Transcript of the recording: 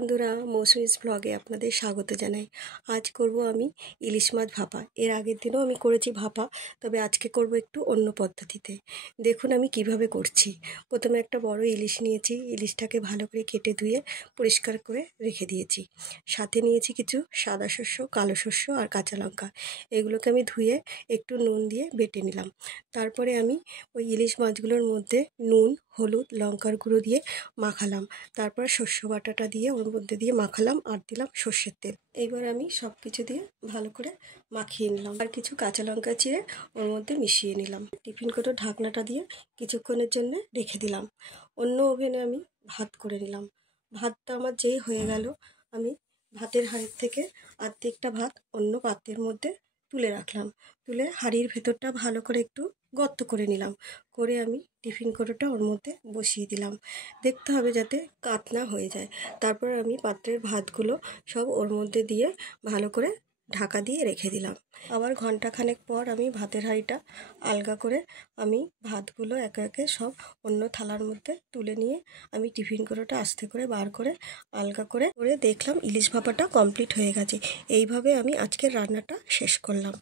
বন্ধুরা, মৌসুমিস ব্লগে আপনাদের স্বাগত জানাই। আজ করব আমি ইলিশ মাছ ভাপা। এর আগের দিনও আমি করেছি ভাপা, তবে আজকে করব একটু অন্য পদ্ধতিতে। দেখুন আমি কিভাবে করছি। প্রথমে একটা বড় ইলিশ নিয়েছি, ইলিশটাকে ভালো করে কেটে ধুয়ে পরিষ্কার করে রেখে দিয়েছি। সাথে নিয়েছি কিছু সাদা শস্য, কালো শস্য আর কাঁচা লঙ্কা। এগুলোকে আমি ধুয়ে একটু নুন দিয়ে বেটে নিলাম। তারপরে আমি ওই ইলিশ মাছগুলোর মধ্যে নুন, হলুদ, লঙ্কার গুঁড়ো দিয়ে মাখালাম। তারপর শস্য বাটাটা দিয়ে ওর মধ্যে দিয়ে মাখালাম আর দিলাম সর্ষের তেল। এইবার আমি সব কিছু দিয়ে ভালো করে মাখিয়ে নিলাম আর কিছু কাঁচা লঙ্কা চিড়ে ওর মধ্যে মিশিয়ে নিলাম। টিফিন করে ঢাকনাটা দিয়ে কিছুক্ষণের জন্য রেখে দিলাম। অন্য ওভেনে আমি ভাত করে নিলাম। ভাতটা আমার যেই হয়ে গেল, আমি ভাতের হাঁড়ির থেকে অর্ধেকটা ভাত অন্য পাত্রের মধ্যে তুলে রাখলাম। তুলে হাঁড়ির ভেতরটা ভালো করে একটু গর্ত করে নিলাম। করে আমি টিফিন কৌটোটা ওর মধ্যে বসিয়ে দিলাম। দেখতে হবে যাতে কাত না হয়ে যায়। তারপর আমি পাত্রের ভাতগুলো সব ওর মধ্যে দিয়ে ভালো করে ঢাকা দিয়ে রেখে দিলাম। আবার ঘন্টাখানেক পর আমি ভাতের হাঁড়িটা আলগা করে আমি ভাতগুলো একে একে সব অন্য থালার মধ্যে তুলে নিয়ে আমি টিফিন কৌটোটা আস্তে করে বার করে আলগা করে দেখলাম ইলিশ ভাপাটা কমপ্লিট হয়ে গেছে। এইভাবে আমি আজকের রান্নাটা শেষ করলাম।